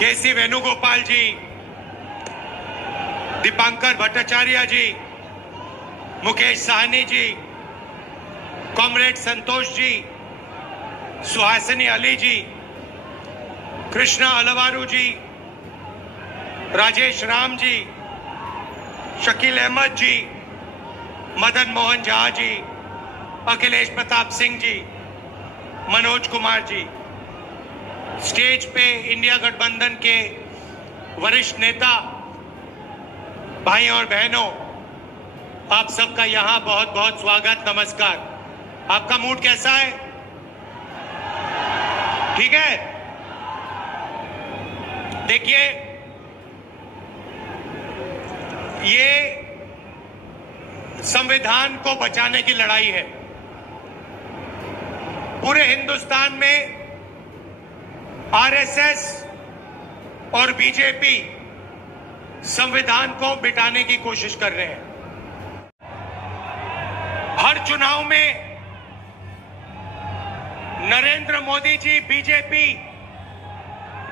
केसी वेणुगोपाल जी, दीपांकर भट्टाचार्य जी, Mukesh Sahni ji, comrade Santosh ji, Suhasini Ali जी, कृष्णा अलवारू जी, राजेश राम जी, शकील अहमद जी, Madan Mohan Jha ji, Akhilesh Pratap Singh ji, Manoj Kumar ji, stage पे India गठबंधन के वरिष्ठ नेता भाई और बहनों, आप सबका यहां बहुत बहुत स्वागत, नमस्कार। आपका मूड कैसा है? ठीक है? देखिए, ये संविधान को बचाने की लड़ाई है। पूरे हिंदुस्तान में आरएसएस और बीजेपी संविधान को मिटाने की कोशिश कर रहे हैं। हर चुनाव में नरेंद्र मोदी जी, बीजेपी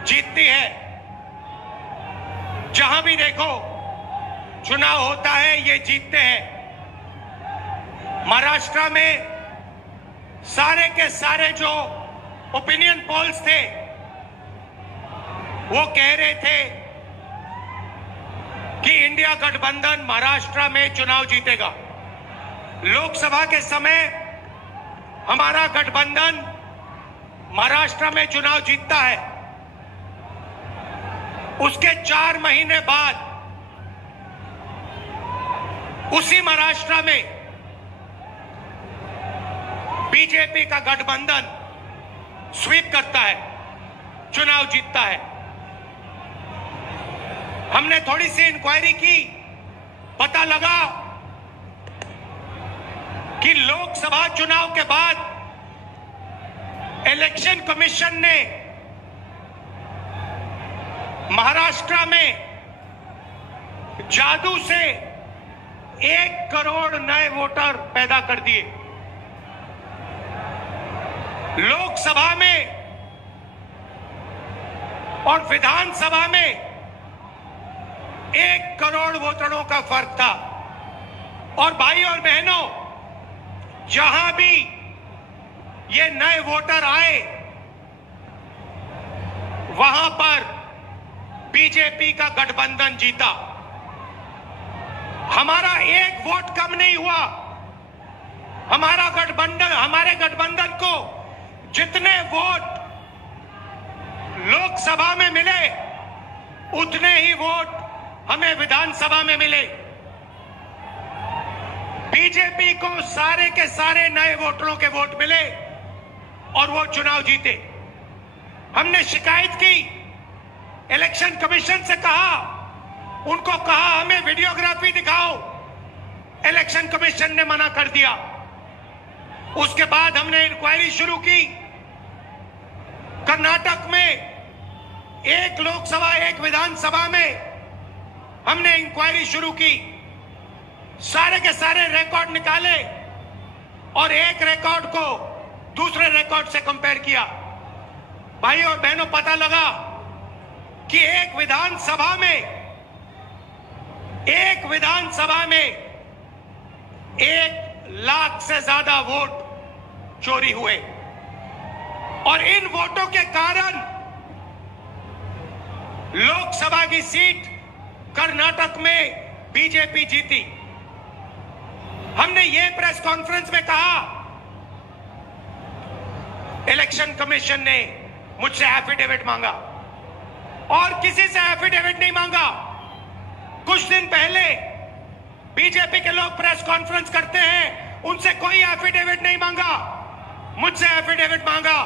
जीतती है। जहां भी देखो चुनाव होता है, ये जीतते हैं। महाराष्ट्र में सारे के सारे जो ओपिनियन पोल्स थे वो कह रहे थे कि इंडिया गठबंधन महाराष्ट्र में चुनाव जीतेगा। लोकसभा के समय हमारा गठबंधन महाराष्ट्र में चुनाव जीतता है। उसके 4 महीने बाद उसी महाराष्ट्र में बीजेपी का गठबंधन स्वीप करता है, चुनाव जीतता है। हमने थोड़ी सी इंक्वायरी की, पता लगा कि लोकसभा चुनाव के बाद इलेक्शन कमीशन ने महाराष्ट्र में जादू से 1 करोड़ नए वोटर पैदा कर दिए। लोकसभा में और विधानसभा में 1 करोड़ वोटरों का फर्क था। और भाई और बहनों, जहां भी ये नए वोटर आए, वहां पर बीजेपी का गठबंधन जीता। हमारा 1 वोट कम नहीं हुआ। हमारे गठबंधन को जितने वोट लोकसभा में मिले, उतने ही वोट हमें विधानसभा में मिले। बीजेपी को सारे के सारे नए वोटरों के वोट मिले और वो चुनाव जीते। हमने शिकायत की, इलेक्शन कमीशन से कहा, उनको कहा हमें वीडियोग्राफी दिखाओ। इलेक्शन कमीशन ने मना कर दिया। उसके बाद हमने इंक्वायरी शुरू की। कर्नाटक में 1 लोकसभा 1 विधानसभा में हमने इंक्वायरी शुरू की। सारे के सारे रिकॉर्ड निकाले और एक रिकॉर्ड को दूसरे रिकॉर्ड से कंपेयर किया। भाई और बहनों, पता लगा कि एक विधानसभा में 1 लाख से ज्यादा वोट चोरी हुए। और इन वोटों के कारण लोकसभा की सीट कर्नाटक में बीजेपी जीती। हमने ये प्रेस कॉन्फ्रेंस में कहा, इलेक्शन कमीशन ने मुझसे एफिडेविट मांगा और किसी से एफिडेविट नहीं मांगा। कुछ दिन पहले बीजेपी के लोग प्रेस कॉन्फ्रेंस करते हैं, उनसे कोई एफिडेविट नहीं मांगा, मुझसे एफिडेविट मांगा।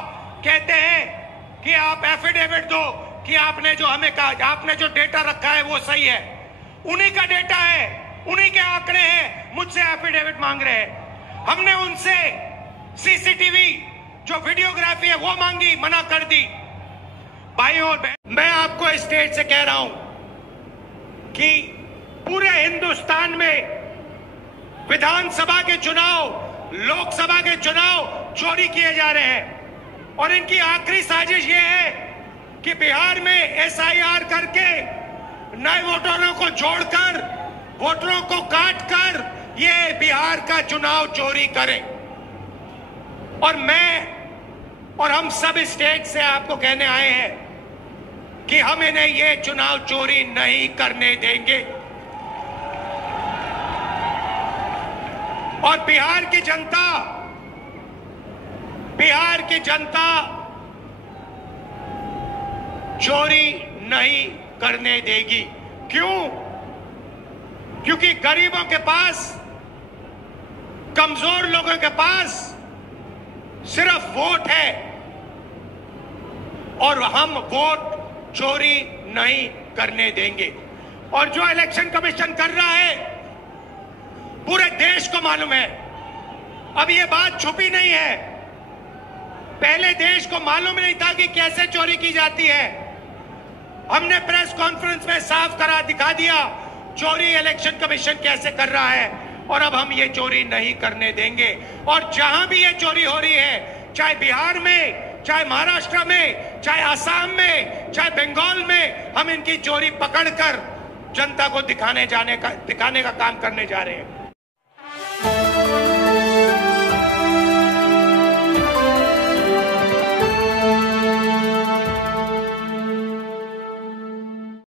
कहते हैं कि आप एफिडेविट दो कि आपने जो हमें कहा, आपने जो डेटा रखा है वो सही है। उन्हीं का डेटा है, उन्हीं के आंकड़े हैं, मुझसे एफिडेविट मांग रहे हैं। हमने उनसे सीसीटीवी जो वीडियोग्राफी है वो मांगी, मना कर दी। भाइयों और बहनों, मैं आपको स्टेज से कह रहा हूं कि पूरे हिंदुस्तान में विधानसभा के चुनाव, लोकसभा के चुनाव चोरी किए जा रहे हैं। और इनकी आखिरी साजिश ये है कि बिहार में एसआईआर करके नए वोटरों को जोड़कर वोटरों को काटकर ये बिहार का चुनाव चोरी करें। और मैं और हम सब स्टेट से आपको कहने आए हैं कि हम इन्हें ये चुनाव चोरी नहीं करने देंगे। और बिहार की जनता चोरी नहीं करने देगी। क्यों? क्योंकि गरीबों के पास, कमजोर लोगों के पास सिर्फ वोट है और हम वोट चोरी नहीं करने देंगे। और जो इलेक्शन कमीशन कर रहा है पूरे देश को मालूम है। अब ये बात छुपी नहीं है। पहले देश को मालूम नहीं था कि कैसे चोरी की जाती है। हमने प्रेस कॉन्फ्रेंस में साफ करा दिखा दिया चोरी इलेक्शन कमीशन कैसे कर रहा है। और अब हम ये चोरी नहीं करने देंगे। और जहां भी ये चोरी हो रही है, चाहे बिहार में, चाहे महाराष्ट्र में, चाहे असम में, चाहे बंगाल में, हम इनकी चोरी पकड़कर जनता को दिखाने का काम करने जा रहे हैं।